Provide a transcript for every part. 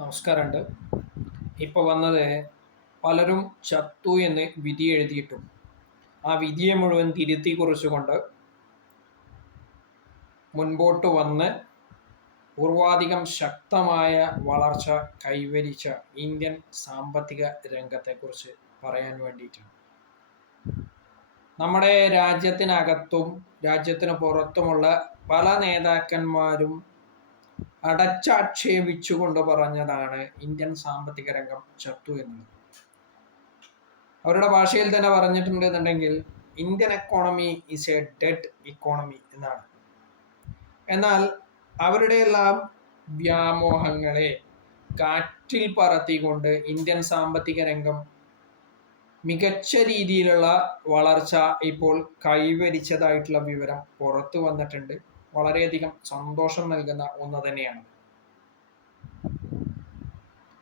നമസ്കാരമുണ്ട്. ഇപ്പോൾ വന്നത് പലരും ചത്തു എന്ന് വിധി എഴുതിയിട്ടും ആ വിധിയെ മുഴുവൻ തിരുത്തി കുറിച്ചുകൊണ്ട് മുൻപോട്ട് വന്ന് പൂർവാധികം ശക്തമായ വളർച്ച കൈവരിച്ച ഇന്ത്യൻ സാമ്പത്തിക രംഗത്തെക്കുറിച്ച് പറയാൻ വേണ്ടിയിട്ടാണ്. നമ്മുടെ രാജ്യത്തിനകത്തും രാജ്യത്തിന് പുറത്തുമുള്ള പല നേതാക്കന്മാരും അടച്ചാക്ഷേപിച്ചുകൊണ്ട് പറഞ്ഞതാണ് ഇന്ത്യൻ സാമ്പത്തിക രംഗം ചത്തു എന്നുള്ളത് അവരുടെ ഭാഷയിൽ തന്നെ പറഞ്ഞിട്ടുണ്ട് എന്നുണ്ടെങ്കിൽ Indian economy is a dead economy എന്നാണ്. എന്നാൽ അവരുടെ എല്ലാം വ്യാമോഹങ്ങളെ കാറ്റിൽ പറത്തിക്കൊണ്ട് ഇന്ത്യൻ സാമ്പത്തിക രംഗം മികച്ച രീതിയിലുള്ള വളർച്ച ഇപ്പോൾ കൈവരിച്ചതായിട്ടുള്ള വിവരം പുറത്തു വന്നിട്ടുണ്ട്. വളരെയധികം സന്തോഷം നൽകുന്ന ഒന്ന് തന്നെയാണ്.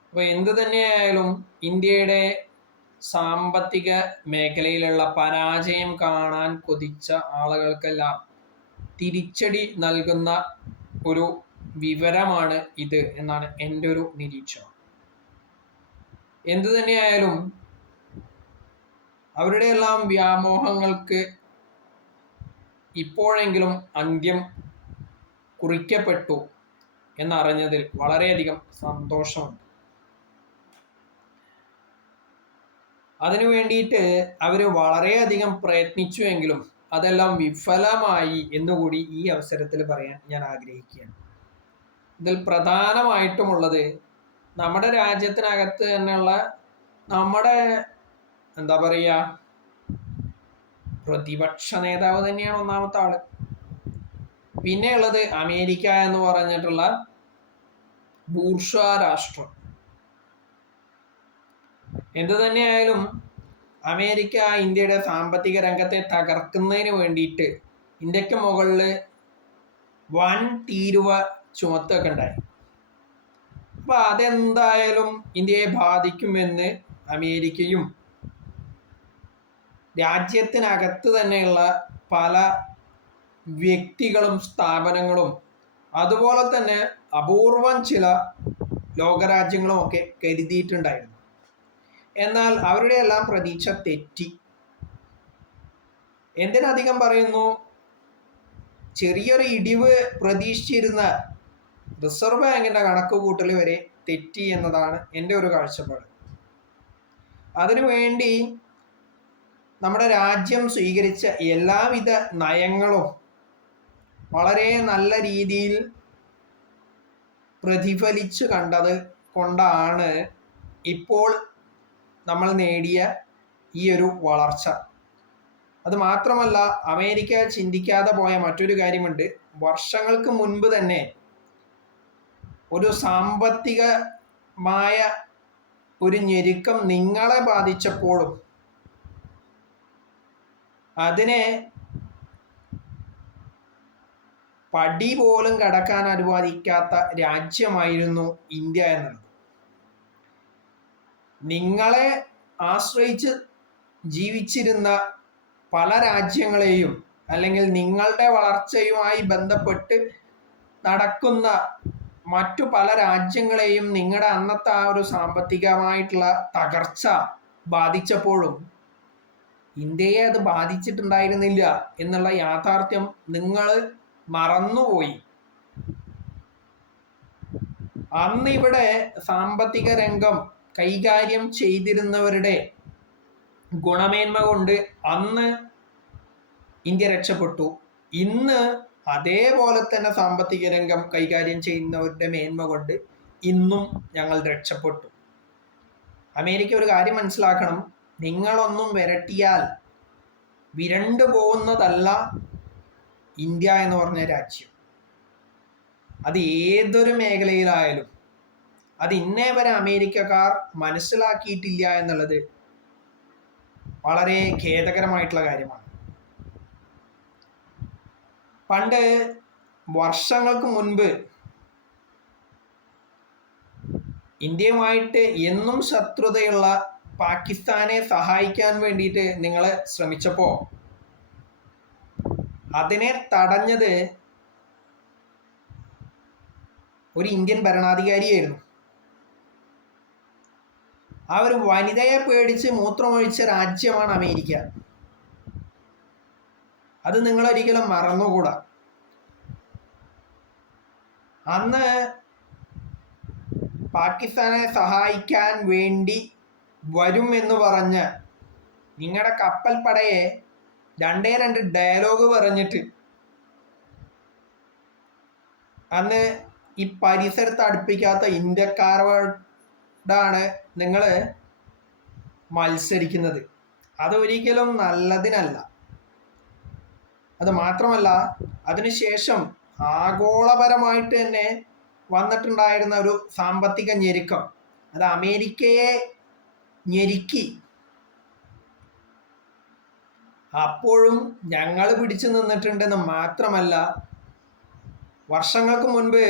അപ്പോൾ എന്ത് തന്നെയായാലും ഇന്ത്യയുടെ സാമ്പത്തിക മേഖലയിലുള്ള പരാജയം കാണാൻ കൊതിച്ച ആളുകൾക്കെല്ലാം തിരിച്ചടി നൽകുന്ന ഒരു വിവരമാണ് ഇത് എന്നാണ് എന്റെ ഒരു നിരീക്ഷണം. എന്തു തന്നെയായാലും അവരുടെ എല്ലാം വ്യാമോഹങ്ങൾക്ക് ഇപ്പോഴെങ്കിലും അന്ത്യം കുറിക്കപ്പെട്ടു എന്നറിഞ്ഞതിൽ വളരെയധികം സന്തോഷമുണ്ട്. അതിനു വേണ്ടിയിട്ട് അവർ വളരെയധികം പ്രയത്നിച്ചുവെങ്കിലും അതെല്ലാം വിഫലമായി എന്നുകൂടി ഈ അവസരത്തിൽ പറയാൻ ഞാൻ ആഗ്രഹിക്കുകയാണ്. ഇതിൽ പ്രധാനമായിട്ടുമുള്ളത് നമ്മുടെ രാജ്യത്തിനകത്ത് തന്നെയുള്ള നമ്മുടെ എന്താ പറയുക പ്രതിപക്ഷ നേതാവ് തന്നെയാണ് ഒന്നാമത്തെ ആൾ. പിന്നെ ഉള്ളത് അമേരിക്ക എന്ന് പറഞ്ഞിട്ടുള്ള ബൂർഷ രാഷ്ട്രം. എന്തു തന്നെയായാലും അമേരിക്ക ഇന്ത്യയുടെ സാമ്പത്തിക രംഗത്തെ തകർക്കുന്നതിന് വേണ്ടിയിട്ട് ഇന്ത്യയ്ക്ക് മുകളിൽ വൻ തീരുവ ചുമത്തൊക്കെ ഉണ്ടായി. അപ്പൊ അതെന്തായാലും ഇന്ത്യയെ ബാധിക്കുമെന്ന് അമേരിക്കയും രാജ്യത്തിനകത്ത് തന്നെയുള്ള പല വ്യക്തികളും സ്ഥാപനങ്ങളും അതുപോലെ തന്നെ അപൂർവം ചില ലോകരാജ്യങ്ങളും ഒക്കെ കരുതിയിട്ടുണ്ടായിരുന്നു. എന്നാൽ അവരുടെ എല്ലാം പ്രതീക്ഷ തെറ്റി. എന്തിനധികം പറയുന്നു? ചെറിയൊരു ഇടിവ് പ്രതീക്ഷിച്ചിരുന്ന റിസർവ് ബാങ്കിന്റെ കണക്ക് കൂട്ടൽ വരെ തെറ്റി എന്നതാണ് എന്റെ ഒരു കാഴ്ചപ്പാട്. അതിനുവേണ്ടി നമ്മുടെ രാജ്യം സ്വീകരിച്ച എല്ലാവിധ നയങ്ങളും വളരെ നല്ല രീതിയിൽ പ്രതിഫലിച്ചു കണ്ടത് കൊണ്ടാണ് ഇപ്പോൾ നമ്മൾ നേടിയ ഈ ഒരു വളർച്ച. അത് മാത്രമല്ല അമേരിക്ക ചിന്തിക്കാതെ പോയ മറ്റൊരു കാര്യമുണ്ട്. വർഷങ്ങൾക്ക് മുൻപ് തന്നെ ഒരു സാമ്പത്തികമായ ഒരു ഞെരുക്കം നിങ്ങളെ ബാധിച്ചപ്പോഴും അതിനെ പടി പോലും കടക്കാൻ അനുവദിക്കാത്ത രാജ്യമായിരുന്നു ഇന്ത്യ എന്നുള്ളത് നിങ്ങളെ ആശ്രയിച്ച് ജീവിച്ചിരുന്ന പല രാജ്യങ്ങളെയും അല്ലെങ്കിൽ നിങ്ങളുടെ വളർച്ചയുമായി ബന്ധപ്പെട്ട് നടക്കുന്ന മറ്റു പല രാജ്യങ്ങളെയും നിങ്ങളുടെ അന്നത്തെ ആ ഒരു സാമ്പത്തികമായിട്ടുള്ള തകർച്ച ബാധിച്ചപ്പോഴും ഇന്ത്യയെ അത് ബാധിച്ചിട്ടുണ്ടായിരുന്നില്ല എന്നുള്ള യാഥാർത്ഥ്യം നിങ്ങൾ മറന്നുപോയി. അന്ന് ഇവിടെ സാമ്പത്തിക രംഗം കൈകാര്യം ചെയ്തിരുന്നവരുടെ ഗുണമേന്മ കൊണ്ട് അന്ന് ഇന്ത്യ രക്ഷപ്പെട്ടു. ഇന്ന് അതേപോലെ തന്നെ സാമ്പത്തിക രംഗം കൈകാര്യം ചെയ്യുന്നവരുടെ മേന്മ കൊണ്ട് ഇന്നും ഞങ്ങൾ രക്ഷപ്പെട്ടു. അമേരിക്ക ഒരു കാര്യം മനസ്സിലാക്കണം. നിങ്ങളൊന്നും വിരട്ടിയാൽ വിരണ്ടു പോകുന്നതല്ല ഇന്ത്യ എന്ന് പറഞ്ഞ രാജ്യം. അത് ഏതൊരു മേഖലയിലായാലും അത് ഇന്നേ വരെ അമേരിക്കക്കാർ മനസ്സിലാക്കിയിട്ടില്ല എന്നുള്ളത് വളരെ ഖേദകരമായിട്ടുള്ള കാര്യമാണ്. പണ്ട് വർഷങ്ങൾക്ക് മുൻപ് ഇന്ത്യയുമായിട്ട് എന്നും ശത്രുതയുള്ള പാകിസ്ഥാനെ സഹായിക്കാൻ വേണ്ടിയിട്ട് നിങ്ങൾ ശ്രമിച്ചപ്പോൾ അതിനെ തടഞ്ഞത് ഒരു ഇന്ത്യൻ ഭരണാധികാരിയായിരുന്നു. ആ ഒരു വനിതയെ പേടിച്ച് മൂത്രമൊഴിച്ച രാജ്യമാണ് അമേരിക്ക. അത് നിങ്ങൾ ഒരിക്കലും മറന്നുകൂടാ. അന്ന് പാകിസ്ഥാനെ സഹായിക്കാൻ വേണ്ടി വരും എന്ന് പറഞ്ഞ് നിങ്ങളുടെ കപ്പൽപ്പടയെ പടയെ രണ്ടേ രണ്ട് ഡയലോഗ് പറഞ്ഞിട്ട്. അന്ന് ഈ പരിസരത്ത് അടുപ്പിക്കാത്ത ഇന്ത്യക്കാരോടാണ് നിങ്ങൾ മത്സരിക്കുന്നത്. അതൊരിക്കലും നല്ലതിനല്ല. അത് മാത്രമല്ല അതിനുശേഷം ആഗോളപരമായിട്ട് തന്നെ വന്നിട്ടുണ്ടായിരുന്ന ഒരു സാമ്പത്തിക ഞെരുക്കം. അത് അമേരിക്കയെ ഞെരുക്കി. അപ്പോഴും ഞങ്ങൾ പിടിച്ചു നിന്നിട്ടുണ്ടെന്ന് മാത്രമല്ല വർഷങ്ങൾക്ക് മുൻപ്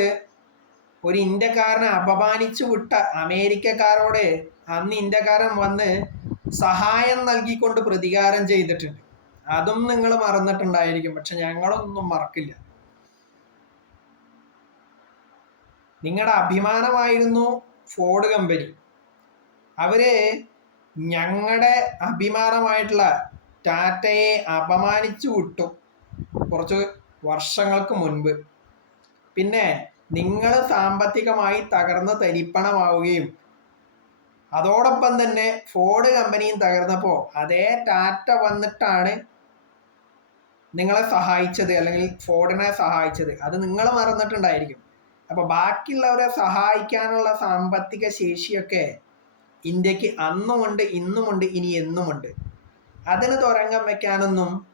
ഒരു ഇന്ത്യക്കാരനെ അപമാനിച്ചു വിട്ട അമേരിക്കക്കാരോട് അന്ന് ഇന്ത്യക്കാരൻ വന്ന് സഹായം നൽകിക്കൊണ്ട് പ്രതികാരം ചെയ്തിട്ടുണ്ട്. അതും നിങ്ങൾ മറന്നിട്ടുണ്ടായിരിക്കും പക്ഷെ ഞങ്ങളൊന്നും മറക്കില്ല. നിങ്ങളുടെ അഭിമാനമായിരുന്നു ഫോർഡ് കമ്പനി അവർ ഞങ്ങളുടെ അഭിമാനമായിട്ടുള്ള ടാറ്റയെ അപമാനിച്ചു വിട്ടു. കുറച്ച് വർഷങ്ങൾക്ക് മുൻപ്. പിന്നെ നിങ്ങൾ സാമ്പത്തികമായി തകർന്ന് തരിപ്പണമാവുകയും അതോടൊപ്പം തന്നെ ഫോർഡ് കമ്പനിയും തകർന്നപ്പോൾ അതേ ടാറ്റ വന്നിട്ടാണ് നിങ്ങളെ സഹായിച്ചത് അല്ലെങ്കിൽ ഫോർഡിനെ സഹായിച്ചത്. അത് നിങ്ങൾ മറന്നിട്ടുണ്ടായിരിക്കും. അപ്പോൾ ബാക്കിയുള്ളവരെ സഹായിക്കാനുള്ള സാമ്പത്തിക ശേഷിയൊക്കെ ഇന്ത്യയ്ക്ക് അന്നുമുണ്ട് ഇന്നുമുണ്ട് ഇനി എന്നുമുണ്ട്. അതിന് തുരങ്കം വെക്കാനൊന്നും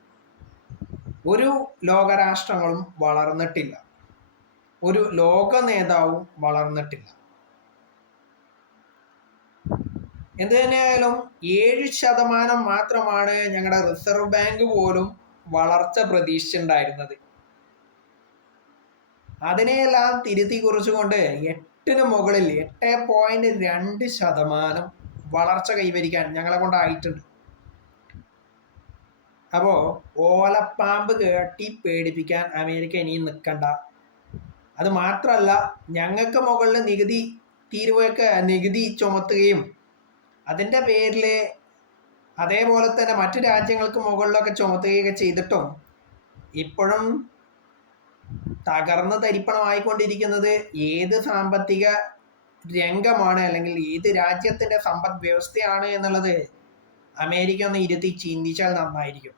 ഒരു ലോകരാഷ്ട്രങ്ങളും വളർന്നിട്ടില്ല. ഒരു ലോക നേതാവും വളർന്നിട്ടില്ല. എന്ത് തന്നെയായാലും ഏഴ് ശതമാനം മാത്രമാണ് ഞങ്ങളുടെ റിസർവ് ബാങ്ക് പോലും വളർച്ച പ്രതീക്ഷിച്ചിട്ടുണ്ടായിരുന്നത്. അതിനെയെല്ലാം തിരുത്തി കുറിച്ചുകൊണ്ട് എട്ടിന് മുകളിൽ എട്ട് പോയിന്റ് രണ്ട് ശതമാനം വളർച്ച കൈവരിക്കാൻ ഞങ്ങളെ കൊണ്ടായിട്ടുണ്ട്. അപ്പോ ഓലപ്പാമ്പ് കേട്ടി പേടിപ്പിക്കാൻ അമേരിക്ക ഇനിയും നിൽക്കണ്ട അത് മാത്രമല്ല ഞങ്ങൾക്ക് മുകളിൽ നികുതി തീരുവയൊക്കെ നികുതി ചുമത്തുകയും അതിന്റെ പേരിൽ അതേപോലെ തന്നെ മറ്റു രാജ്യങ്ങൾക്ക് മുകളിലൊക്കെ ചുമത്തുകയൊക്കെ ചെയ്തിട്ടും ഇപ്പോഴും തകർന്ന് തരിപ്പണമായിക്കൊണ്ടിരിക്കുന്നത് ഏത് സാമ്പത്തിക രംഗമാണ് അല്ലെങ്കിൽ ഏത് രാജ്യത്തിന്റെ സമ്പദ് വ്യവസ്ഥയാണ് എന്നുള്ളത് അമേരിക്ക ഒന്ന് ഇരുത്തി ചിന്തിച്ചാൽ നന്നായിരിക്കും.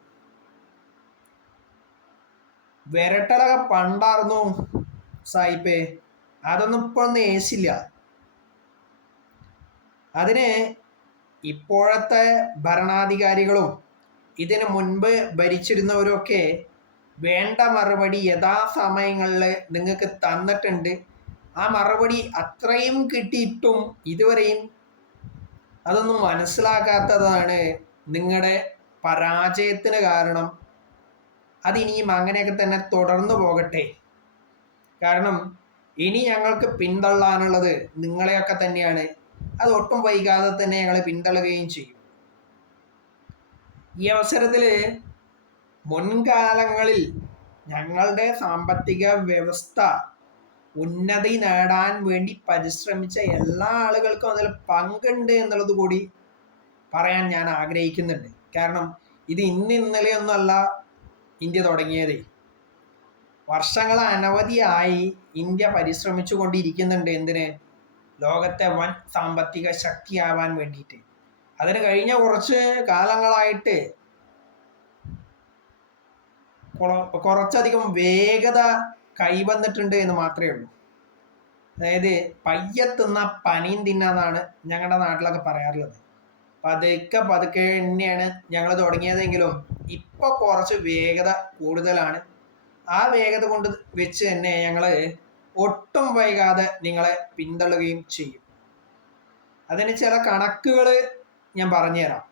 വിരട്ടലൊക്കെ പണ്ടായിരുന്നു സായിപ്പേ. അതൊന്നും ഇപ്പോഴൊന്നും ഏശില്ല അതിന് ഇപ്പോഴത്തെ ഭരണാധികാരികളും ഇതിന് മുൻപ് ഭരിച്ചിരുന്നവരൊക്കെ വേണ്ട മറുപടി യഥാസമയങ്ങളിൽ നിങ്ങൾക്ക് തന്നിട്ടുണ്ട്. ആ മറുപടി അത്രയും കിട്ടിയിട്ടും ഇതുവരെയും അതൊന്നും മനസ്സിലാക്കാത്തതാണ് നിങ്ങളുടെ പരാജയത്തിന് കാരണം അതിനിയും അങ്ങനെയൊക്കെ തന്നെ തുടർന്നു പോകട്ടെ. കാരണം ഇനി ഞങ്ങൾക്ക് പിന്തള്ളാനുള്ളത് നിങ്ങളെയൊക്കെ തന്നെയാണ്. അത് ഒട്ടും വൈകാതെ തന്നെ ഞങ്ങൾ പിന്തള്ളുകയും ചെയ്യും. ഈ അവസരത്തിൽ മുൻകാലങ്ങളിൽ ഞങ്ങളുടെ സാമ്പത്തിക വ്യവസ്ഥ ഉന്നതി നേടാൻ വേണ്ടി പരിശ്രമിച്ച എല്ലാ ആളുകൾക്കും അതിൽ പങ്കുണ്ട് എന്നുള്ളത് കൂടി പറയാൻ ഞാൻ ആഗ്രഹിക്കുന്നുണ്ട്. കാരണം ഇത് ഇന്ന് ഇന്നലെയൊന്നുമല്ല ഇന്ത്യ തുടങ്ങിയത്. വർഷങ്ങൾ അനവധിയായി ഇന്ത്യ പരിശ്രമിച്ചു കൊണ്ടിരിക്കുന്നുണ്ട് എന്തിന്? ലോകത്തെ വൻ സാമ്പത്തിക ശക്തിയാവാൻ വേണ്ടിയിട്ട്. അതിന് കഴിഞ്ഞ കുറച്ച് കാലങ്ങളായിട്ട് കുറച്ചധികം വേഗത കൈവന്നിട്ടുണ്ട് എന്ന് മാത്രമേ ഉള്ളൂ. അതായത് പയ്യെത്തുന്ന തിന്ന പനിയും തിന്നാന്നാണ് ഞങ്ങളുടെ നാട്ടിലൊക്കെ പറയാറുള്ളത്. പതുക്കെ പതുക്കെ തന്നെയാണ് ഞങ്ങൾ തുടങ്ങിയതെങ്കിലും ഇപ്പോൾ കുറച്ച് വേഗത കൂടുതലാണ്. ആ വേഗത കൊണ്ട് വെച്ച് തന്നെ ഞങ്ങൾ ഒട്ടും വൈകാതെ നിങ്ങളെ പിന്തള്ളുകയും ചെയ്യും. അതിന് ചില കണക്കുകൾ ഞാൻ പറഞ്ഞുതരാം.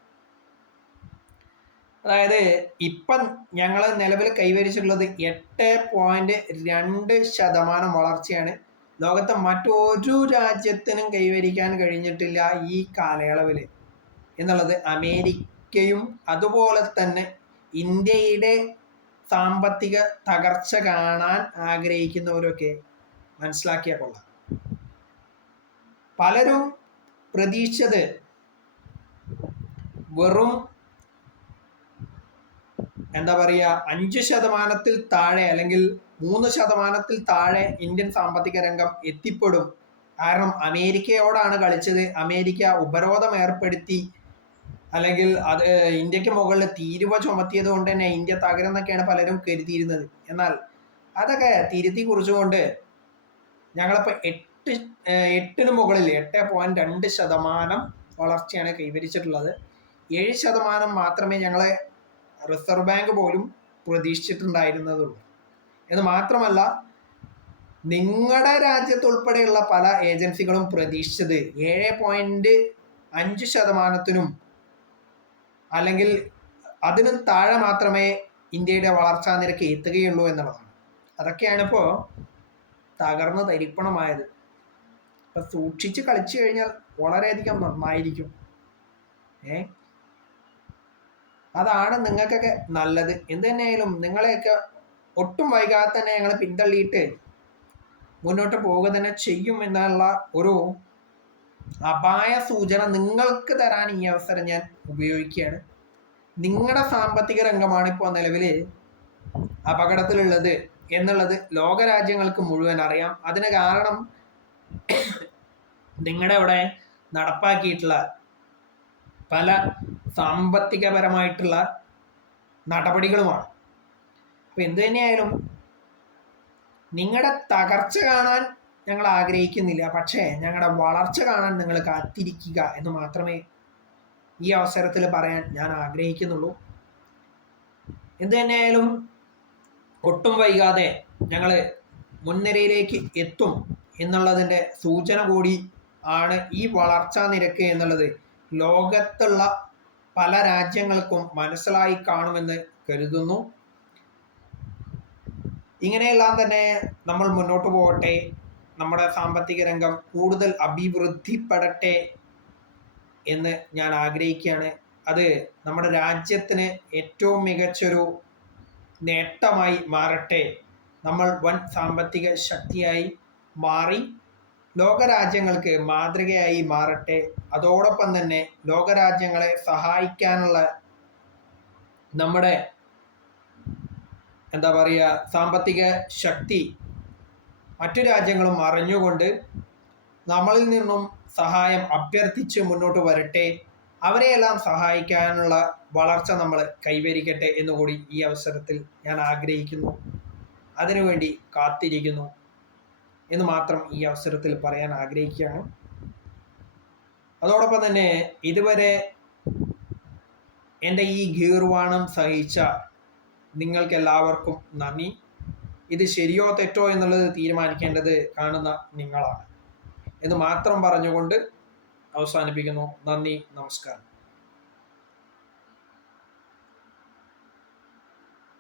അതായത് ഇപ്പം ഞങ്ങൾ നിലവിൽ കൈവരിച്ചിട്ടുള്ളത് എട്ട് പോയിന്റ് രണ്ട് ശതമാനം വളർച്ചയാണ്. ലോകത്തെ മറ്റൊരു രാജ്യത്തിനും കൈവരിക്കാൻ കഴിഞ്ഞിട്ടില്ല ഈ കാലയളവിൽ എന്നുള്ളത് അമേരിക്കയും അതുപോലെ തന്നെ ഇന്ത്യയുടെ സാമ്പത്തിക തകർച്ച കാണാൻ ആഗ്രഹിക്കുന്നവരൊക്കെ മനസ്സിലാക്കിയ കൊള്ളാം. പലരും പ്രതീക്ഷിച്ചത് വെറും എന്താ പറയുക അഞ്ച് ശതമാനത്തിൽ താഴെ അല്ലെങ്കിൽ മൂന്ന് ശതമാനത്തിൽ താഴെ ഇന്ത്യൻ സാമ്പത്തിക രംഗം എത്തിപ്പെടും. കാരണം അമേരിക്കയോടാണ് കളിച്ചത്. അമേരിക്ക ഉപരോധം ഏർപ്പെടുത്തി. അല്ലെങ്കിൽ അത് ഇന്ത്യയ്ക്ക് മുകളിൽ തീരുവ ചുമത്തിയത് കൊണ്ട് തന്നെ ഇന്ത്യ തകരുന്നൊക്കെയാണ് പലരും കരുതിയിരുന്നത്. എന്നാൽ അതൊക്കെ തിരുത്തി കുറിച്ചുകൊണ്ട് ഞങ്ങളിപ്പോൾ എട്ട് എട്ടിന് മുകളിൽ എട്ട് പോയിന്റ് രണ്ട് ശതമാനം വളർച്ചയാണ് കൈവരിച്ചിട്ടുള്ളത്. ഏഴ് ശതമാനം മാത്രമേ ഞങ്ങളെ റിസർവ് ബാങ്ക് പോലും പ്രതീക്ഷിച്ചിട്ടുണ്ടായിരുന്നതുള്ളൂ. എന്ന് മാത്രമല്ല നിങ്ങളുടെ രാജ്യത്തുൾപ്പെടെയുള്ള പല ഏജൻസികളും പ്രതീക്ഷിച്ചത് ഏഴ് പോയിന്റ് അഞ്ച് ശതമാനത്തിനും അല്ലെങ്കിൽ അതിന് താഴെ മാത്രമേ ഇന്ത്യയുടെ വളർച്ചാ നിരക്ക് എത്തുകയുള്ളൂ എന്നുള്ളതാണ്. അതൊക്കെയാണ് ഇപ്പോൾ തകർന്ന് തരിപ്പണമായത്. അപ്പം സൂക്ഷിച്ച് കളിച്ചു കഴിഞ്ഞാൽ വളരെയധികം നന്നായിരിക്കും. ഏ? അതാണ് നിങ്ങൾക്കൊക്കെ നല്ലത്. എന്ത് തന്നെയായാലും നിങ്ങളെയൊക്കെ ഒട്ടും വൈകാതെ തന്നെ ഞങ്ങൾ പിന്തള്ളിയിട്ട് മുന്നോട്ട് പോവുക തന്നെ ചെയ്യും എന്നുള്ള ഒരു അപായ സൂചന നിങ്ങൾക്ക് തരാൻ ഈ അവസരം ഞാൻ ഉപയോഗിക്കുകയാണ്. നിങ്ങളുടെ സാമ്പത്തിക രംഗമാണ് ഇപ്പോൾ നിലവിൽ അപകടത്തിലുള്ളത് എന്നുള്ളത് ലോകരാജ്യങ്ങൾക്ക് മുഴുവൻ അറിയാം. അതിന് കാരണം നിങ്ങളുടെ അവിടെ നടപ്പാക്കിയിട്ടുള്ള പല സാമ്പത്തികപരമായിട്ടുള്ള നടപടികളുമാണ്. അപ്പം എന്തു തന്നെയായാലും നിങ്ങളുടെ തകർച്ച കാണാൻ ഞങ്ങൾ ആഗ്രഹിക്കുന്നില്ല. പക്ഷേ ഞങ്ങളുടെ വളർച്ച കാണാൻ നിങ്ങൾ കാത്തിരിക്കുക എന്ന് മാത്രമേ ഈ അവസരത്തിൽ പറയാൻ ഞാൻ ആഗ്രഹിക്കുന്നുള്ളൂ. എന്തു തന്നെയായാലും ഒട്ടും വൈകാതെ ഞങ്ങൾ മുൻനിരയിലേക്ക് എത്തും എന്നുള്ളതിന്റെ സൂചന കൂടി ആണ് ഈ വളർച്ചാ നിരക്ക് എന്നുള്ളത്. ലോകത്തുള്ള പല രാജ്യങ്ങൾക്കും മനസ്സിലായി കാണുമെന്ന് കരുതുന്നു. ഇങ്ങനെയെല്ലാം തന്നെ നമ്മൾ മുന്നോട്ട് പോകട്ടെ. നമ്മുടെ സാമ്പത്തിക രംഗം കൂടുതൽ അഭിവൃദ്ധിപ്പെടട്ടെ എന്ന് ഞാൻ ആഗ്രഹിക്കുകയാണ്. അത് നമ്മുടെ രാജ്യത്തിന് ഏറ്റവും മികച്ചൊരു നേട്ടമായി മാറട്ടെ. നമ്മൾ വൻ സാമ്പത്തിക ശക്തിയായി മാറി ലോകരാജ്യങ്ങൾക്ക് മാതൃകയായി മാറട്ടെ. അതോടൊപ്പം തന്നെ ലോകരാജ്യങ്ങളെ സഹായിക്കാനുള്ള നമ്മുടെ എന്താ പറയുക സാമ്പത്തിക ശക്തി മറ്റു രാജ്യങ്ങളും അറിഞ്ഞുകൊണ്ട് നമ്മളിൽ നിന്നും സഹായം അഭ്യർത്ഥിച്ച് മുന്നോട്ട് വരട്ടെ. അവരെയെല്ലാം സഹായിക്കാനുള്ള വളർച്ച നമ്മൾ കൈവരിക്കട്ടെ എന്നുകൂടി ഈ അവസരത്തിൽ ഞാൻ ആഗ്രഹിക്കുന്നു. അതിനുവേണ്ടി കാത്തിരിക്കുന്നു എന്ന് മാത്രം ഈ അവസരത്തിൽ പറയാൻ ആഗ്രഹിക്കുകയാണ്. അതോടൊപ്പം തന്നെ ഇതുവരെ എന്റെ ഈ ഗീർവാണം സഹിച്ച നിങ്ങൾക്കെല്ലാവർക്കും നന്ദി. ഇത് ശരിയോ തെറ്റോ എന്നുള്ളത് തീരുമാനിക്കേണ്ടത് കാണുന്ന നിങ്ങളാണ്. എന്ന് മാത്രം പറഞ്ഞുകൊണ്ട് അവസാനിപ്പിക്കുന്നു. നന്ദി നമസ്കാരം.